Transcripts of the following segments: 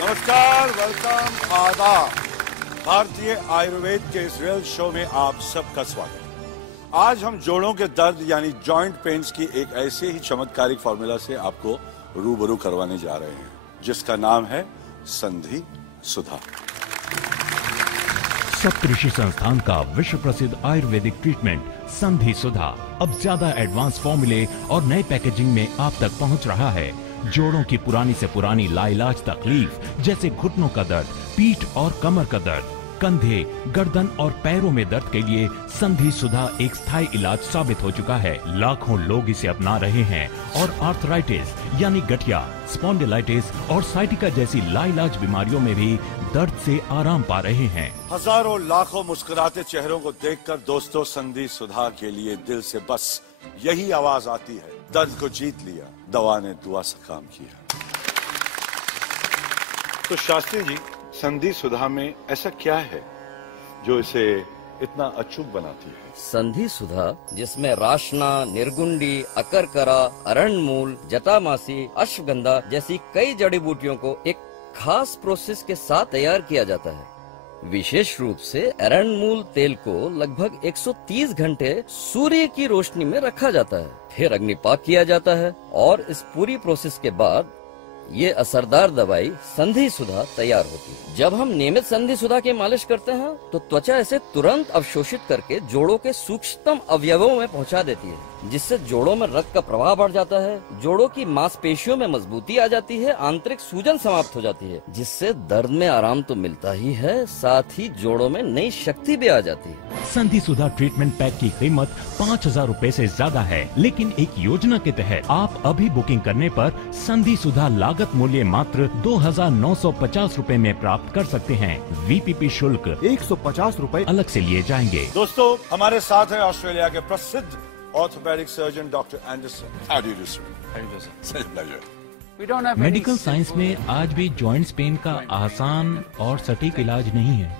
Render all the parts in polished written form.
नमस्कार, वेलकम, आदाब। भारतीय आयुर्वेद के इस रियल शो में आप सबका स्वागत। आज हम जोड़ों के दर्द यानी जॉइंट पेन्स की एक ऐसे ही चमत्कारिक फॉर्मूला से आपको रूबरू करवाने जा रहे हैं, जिसका नाम है संधि सुधा। सप्तऋषि संस्थान का विश्व प्रसिद्ध आयुर्वेदिक ट्रीटमेंट संधि सुधा अब ज्यादा एडवांस फॉर्मूले और नए पैकेजिंग में आप तक पहुंच रहा है। जोड़ों की पुरानी से पुरानी लाइलाज तकलीफ जैसे घुटनों का दर्द, पीठ और कमर का दर्द, कंधे, गर्दन और पैरों में दर्द के लिए संधि सुधा एक स्थायी इलाज साबित हो चुका है। लाखों लोग इसे अपना रहे हैं और आर्थराइटिस यानी गठिया, स्पॉन्डिलाइटिस और साइटिका जैसी लाइलाज बीमारियों में भी दर्द से आराम पा रहे हैं। हजारों लाखों मुस्कुराते चेहरों को देखकर दोस्तों, संधि सुधा के लिए दिल से बस यही आवाज आती है, दर्द को जीत लिया, दवा ने दुआ से काम किया। तो शास्त्री जी, संधि सुधा में ऐसा क्या है जो इसे इतना अचूक बनाती है? संधि सुधा, जिसमें राशना, निर्गुंडी, अकरकरा, अरणमूल, जटामासी, अश्वगंधा जैसी कई जड़ी बूटियों को एक खास प्रोसेस के साथ तैयार किया जाता है। विशेष रूप से अरणमूल तेल को लगभग 130 घंटे सूर्य की रोशनी में रखा जाता है, फिर अग्निपाक किया जाता है और इस पूरी प्रोसेस के बाद ये असरदार दवाई संधि सुधा तैयार होती है। जब हम नियमित संधि सुधा की मालिश करते हैं तो त्वचा इसे तुरंत अवशोषित करके जोड़ों के सूक्ष्मतम अवयवों में पहुंचा देती है, जिससे जोड़ों में रक्त का प्रवाह बढ़ जाता है, जोड़ों की मांसपेशियों में मजबूती आ जाती है, आंतरिक सूजन समाप्त हो जाती है, जिससे दर्द में आराम तो मिलता ही है, साथ ही जोड़ों में नई शक्ति भी आ जाती है। संधि सुधा ट्रीटमेंट पैक की कीमत 5,000 रूपए से ज्यादा है, लेकिन एक योजना के तहत आप अभी बुकिंग करने पर संधि सुधा लागत मूल्य मात्र 2,950 रूपए में प्राप्त कर सकते हैं। VPP शुल्क 150 रूपए अलग से लिए जाएंगे। दोस्तों, हमारे साथ है ऑस्ट्रेलिया के प्रसिद्ध orthopaedic surgeon doctor Anderson. How do you do, sir? How do you do, sir? It's a pleasure. Medical science में आज भी जॉइंट्स पेन का आसान और सटीक इलाज नहीं है।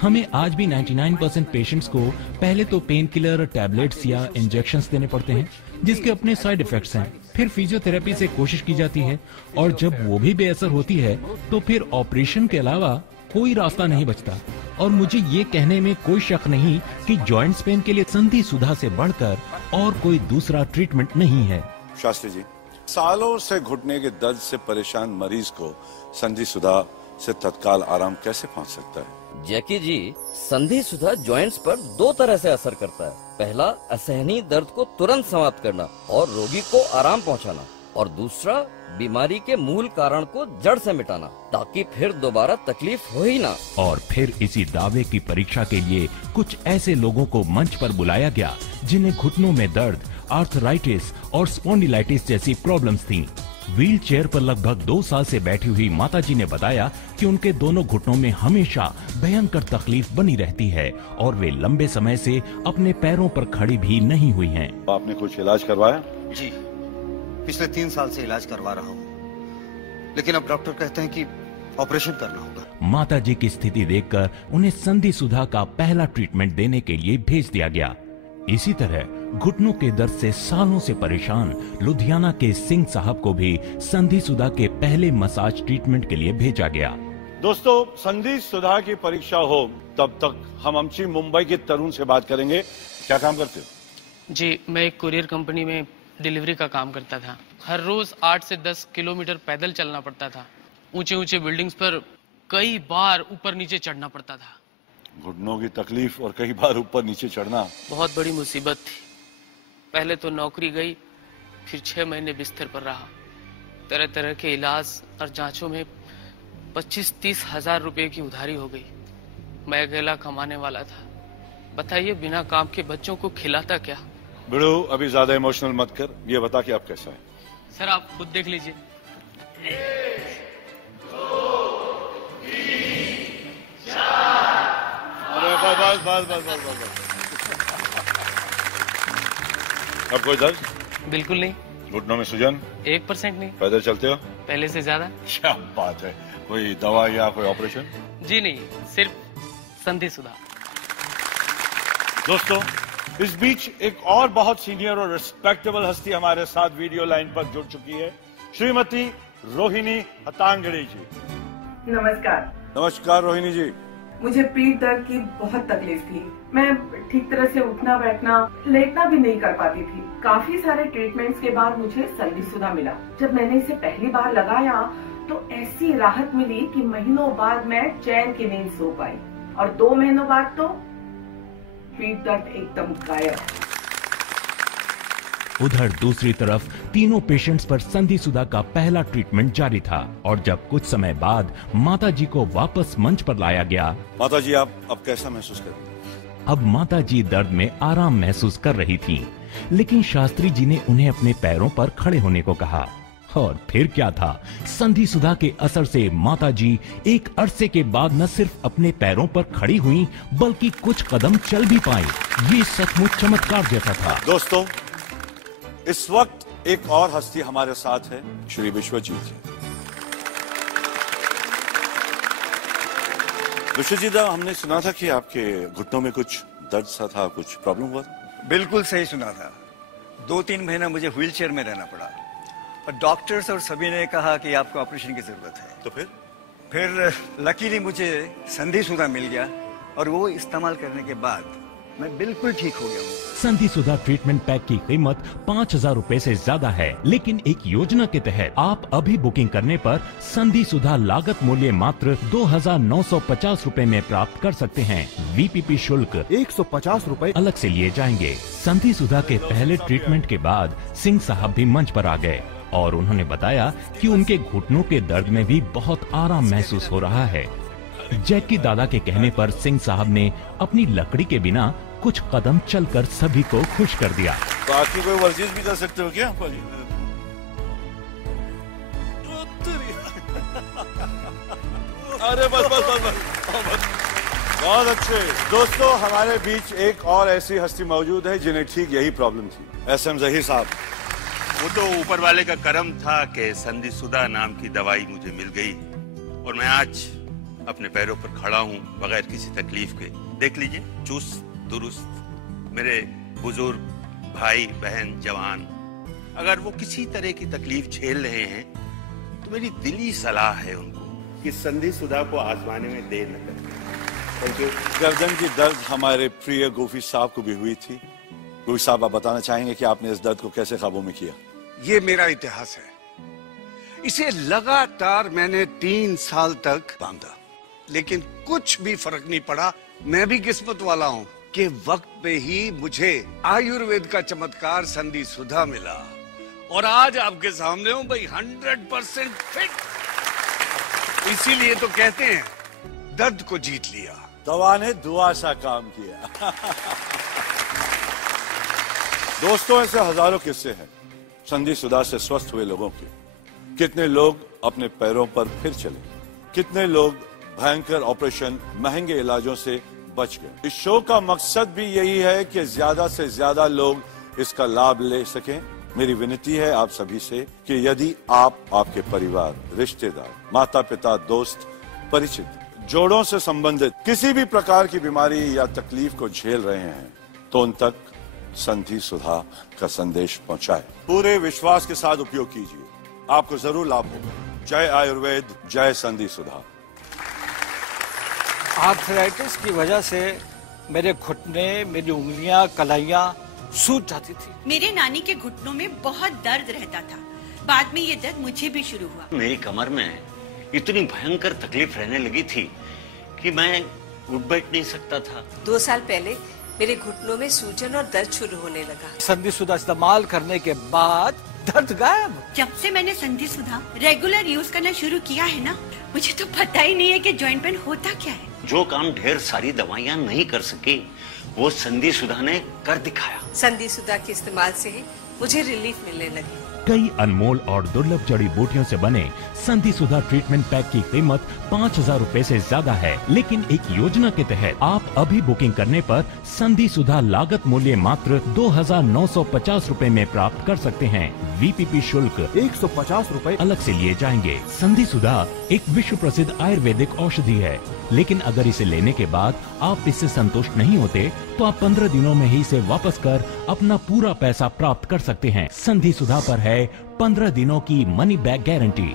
हमें आज भी 99% पेशेंट्स को पहले तो पेन किलर, टैबलेट्स या इंजेक्शंस देने पड़ते हैं, जिसके अपने साइड इफेक्ट्स हैं। फिर फिजियोथेरेपी से कोशिश की जाती है और जब वो भी बेअसर होती है तो फिर ऑपरेशन के अलावा कोई रास्ता नहीं बचता। और मुझे ये कहने में कोई शक नहीं कि जॉइंट्स पेन के लिए संधि सुधा से बढ़कर और कोई दूसरा ट्रीटमेंट नहीं है। शास्त्री जी, सालों से घुटने के दर्द से परेशान मरीज को संधि सुधा से तत्काल आराम कैसे पहुंच सकता है? जैकी जी, संधि सुधा जॉइंट्स पर दो तरह से असर करता है। पहला, असहनीय दर्द को तुरंत समाप्त करना और रोगी को आराम पहुंचाना, और दूसरा, बीमारी के मूल कारण को जड़ से मिटाना, ताकि फिर दोबारा तकलीफ हो ही ना। और फिर इसी दावे की परीक्षा के लिए कुछ ऐसे लोगों को मंच पर बुलाया गया जिन्हें घुटनों में दर्द, आर्थराइटिस और स्पॉन्डिलाइटिस जैसी प्रॉब्लम्स थीं। व्हील चेयर पर लगभग 2 साल से बैठी हुई माताजी ने बताया कि उनके दोनों घुटनों में हमेशा भयंकर तकलीफ बनी रहती है और वे लंबे समय से अपने पैरों पर खड़ी भी नहीं हुई हैं। आपने कुछ इलाज करवाया? जी, पिछले 3 साल से इलाज करवा रहा हूँ, लेकिन अब डॉक्टर कहते हैं कि ऑपरेशन करना होगा। माताजी की स्थिति देखकर उन्हें संधि सुधा का पहला ट्रीटमेंट देने के लिए भेज दिया गया। इसी तरह घुटनों के दर्द से सालों से परेशान लुधियाना के सिंह साहब को भी संधि सुधा के पहले मसाज ट्रीटमेंट के लिए भेजा गया। दोस्तों, संधि सुधा की परीक्षा हो तब तक हम अमची मुंबई के तरुण से बात करेंगे। क्या काम करते हो? जी, मैं एक कुरियर कंपनी में डिलीवरी का काम करता था। हर रोज 8 से 10 किलोमीटर पैदल चलना पड़ता था। ऊंचे ऊंचे बिल्डिंग्स पर कई बार ऊपर नीचे चढ़ना पड़ता था। घुटनों की तकलीफ और कई बार ऊपर नीचे चढ़ना बहुत बड़ी मुसीबत थी। पहले तो नौकरी गई, फिर 6 महीने बिस्तर पर रहा। तरह तरह के इलाज और जांचों में 25-30 हजार रुपए की उधारी हो गई। मैं अकेला कमाने वाला था। बताइए, बिना काम के बच्चों को खिलाता क्या? बिड़ू, अभी ज्यादा इमोशनल मत कर, ये बता कि आप कैसा है। सर, आप खुद देख लीजिए। 1, 2, 3, 4। अरे बस। अब कोई दर्द? बिल्कुल नहीं। घुटनों में सूजन? 1% नहीं। पैदल चलते हो? पहले से ज्यादा। क्या बात है। कोई दवा या कोई ऑपरेशन? जी नहीं, सिर्फ संधि सुधा। दोस्तों, इस बीच एक और बहुत सीनियर और रिस्पेक्टेबल हस्ती हमारे साथ वीडियो लाइन पर जुड़ चुकी है, श्रीमती रोहिणी हतांगड़ी जी। नमस्कार। नमस्कार रोहिणी जी। मुझे पीठ दर्द की बहुत तकलीफ थी। मैं ठीक तरह से उठना बैठना लेटना भी नहीं कर पाती थी। काफी सारे ट्रीटमेंट्स के बाद मुझे संधिसुधा मिला। जब मैंने इसे पहली बार लगाया तो ऐसी राहत मिली कि महीनों बाद मैं चैन की नींद सो पाई और 2 महीनों बाद तो पीठ दर्द एकदम गायब। उधर दूसरी तरफ तीनों पेशेंट्स पर संधिसुधा का पहला ट्रीटमेंट जारी था और जब कुछ समय बाद माताजी को वापस मंच पर लाया गया। माताजी आप अब कैसा महसूस कर रही हैं? अब माताजी दर्द में आराम महसूस कर रही थीं, लेकिन शास्त्री जी ने उन्हें अपने पैरों पर खड़े होने को कहा। और फिर क्या था, संधिसुधा के असर से माताजी एक अरसे के बाद न सिर्फ अपने पैरों पर खड़ी हुई बल्कि कुछ कदम चल भी पाई। ये सचमुच चमत्कार जैसा था। दोस्तों, इस वक्त एक और हस्ती हमारे साथ है, श्री विश्वजीत जी। विश्वजीत, हमने सुना था कि आपके घुटनों में कुछ दर्द सा था, कुछ प्रॉब्लम हुआ था? बिल्कुल सही सुना था। 2-3 महीना मुझे व्हीलचेयर में रहना पड़ा और डॉक्टर्स और सभी ने कहा कि आपको ऑपरेशन की जरूरत है। तो फिर लकीली मुझे संधिसुधा मिल गया और वो इस्तेमाल करने के बाद मैं बिल्कुल ठीक हो गया हूँ। संधिसुधा ट्रीटमेंट पैक की कीमत 5,000 रूपए से ज्यादा है, लेकिन एक योजना के तहत आप अभी बुकिंग करने पर संधिसुधा लागत मूल्य मात्र 2,950 रूपए में प्राप्त कर सकते हैं। VPP शुल्क 150 रूपए अलग से लिए जाएंगे। संधिसुधा के पहले ट्रीटमेंट के बाद सिंह साहब भी मंच पर आ गए और उन्होंने बताया कि उनके घुटनों के दर्द में भी बहुत आराम महसूस हो रहा है। जैकी दादा के कहने पर सिंह साहब ने अपनी लकड़ी के बिना कुछ कदम चलकर सभी को खुश कर दिया। बाकी कोई वर्जिश भी कर सकते हो क्या? अरे बस बस बस बस, बहुत अच्छे। दोस्तों, हमारे बीच एक और ऐसी हस्ती मौजूद है जिन्हें ठीक यही प्रॉब्लम थी। SM जहीर साहब। वो तो ऊपर वाले का करम था कि संधिसुधा नाम की दवाई मुझे मिल गई और मैं आज अपने पैरों पर खड़ा हूँ बगैर किसी तकलीफ के। देख लीजिए, चुस्त दुरुस्त मेरे बुजुर्ग भाई बहन जवान, अगर वो किसी तरह की तकलीफ झेल रहे हैं तो मेरी दिली सलाह है उनको कि संधिसुधा को आजमाने में देर न करें। Thank you. गर्दन की दर्द हमारे प्रिय गोफी साहब को भी हुई थी। गोफी साहब, आप बताना चाहेंगे कि आपने इस दर्द को कैसे काबू में किया? ये मेरा इतिहास है। इसे लगातार मैंने 3 साल तक बांधा, लेकिन कुछ भी फर्क नहीं पड़ा। मैं भी किस्मत वाला हूँ कि वक्त पे ही मुझे आयुर्वेद का चमत्कार संधिसुधा मिला और आज आपके सामने हूँ भाई 100% फिट। इसीलिए तो कहते हैं दर्द को जीत लिया। दवा ने दुआ सा काम किया। दोस्तों, ऐसे हजारों किस्से हैं संधिसुधा से स्वस्थ हुए लोगों के। कितने लोग अपने पैरों पर फिर चले, कितने लोग भयंकर ऑपरेशन, महंगे इलाजों से बच गए। इस शो का मकसद भी यही है कि ज्यादा से ज्यादा लोग इसका लाभ ले सकें। मेरी विनती है आप सभी से कि यदि आप, आपके परिवार, रिश्तेदार, माता पिता, दोस्त, परिचित, जोड़ों से संबंधित किसी भी प्रकार की बीमारी या तकलीफ को झेल रहे हैं तो उन तक संधिसुधा का संदेश पहुंचाएं। पूरे विश्वास के साथ उपयोग कीजिए, आपको जरूर लाभ होगा। जय आयुर्वेद, जय संधिसुधा। आर्थराइटिस की वजह से मेरे घुटने, मेरी उंगलियां, कलाइयां सूज जाती थी। मेरे नानी के घुटनों में बहुत दर्द रहता था। बाद में ये दर्द मुझे भी शुरू हुआ। मेरी कमर में इतनी भयंकर तकलीफ रहने लगी थी कि मैं उठ बैठ नहीं सकता था। 2 साल पहले मेरे घुटनों में सूजन और दर्द शुरू होने लगा। संधिसुधा इस्तेमाल करने के बाद दर्द गायब। जब से मैंने संधिसुधा रेगुलर यूज करना शुरू किया है ना, मुझे तो पता ही नहीं है कि जॉइंट पेन होता क्या है। जो काम ढेर सारी दवाइयाँ नहीं कर सकी वो संधिसुधा ने कर दिखाया। संधिसुधा के इस्तेमाल से ही मुझे रिलीफ मिलने लगी। कई अनमोल और दुर्लभ जड़ी बूटियों से बने संधिसुधा ट्रीटमेंट पैक की कीमत 5,000 रूपए से ज्यादा है, लेकिन एक योजना के तहत आप अभी बुकिंग करने पर संधिसुधा लागत मूल्य मात्र 2,950 रूपए में प्राप्त कर सकते हैं। VPP शुल्क 150 रूपए अलग से लिए जाएंगे। संधिसुधा एक विश्व प्रसिद्ध आयुर्वेदिक औषधि है, लेकिन अगर इसे लेने के बाद आप इससे संतुष्ट नहीं होते तो आप 15 दिनों में ही इसे वापस कर अपना पूरा पैसा प्राप्त कर सकते हैं। संधिसुधा पर है 15 दिनों की मनी बैक गारंटी।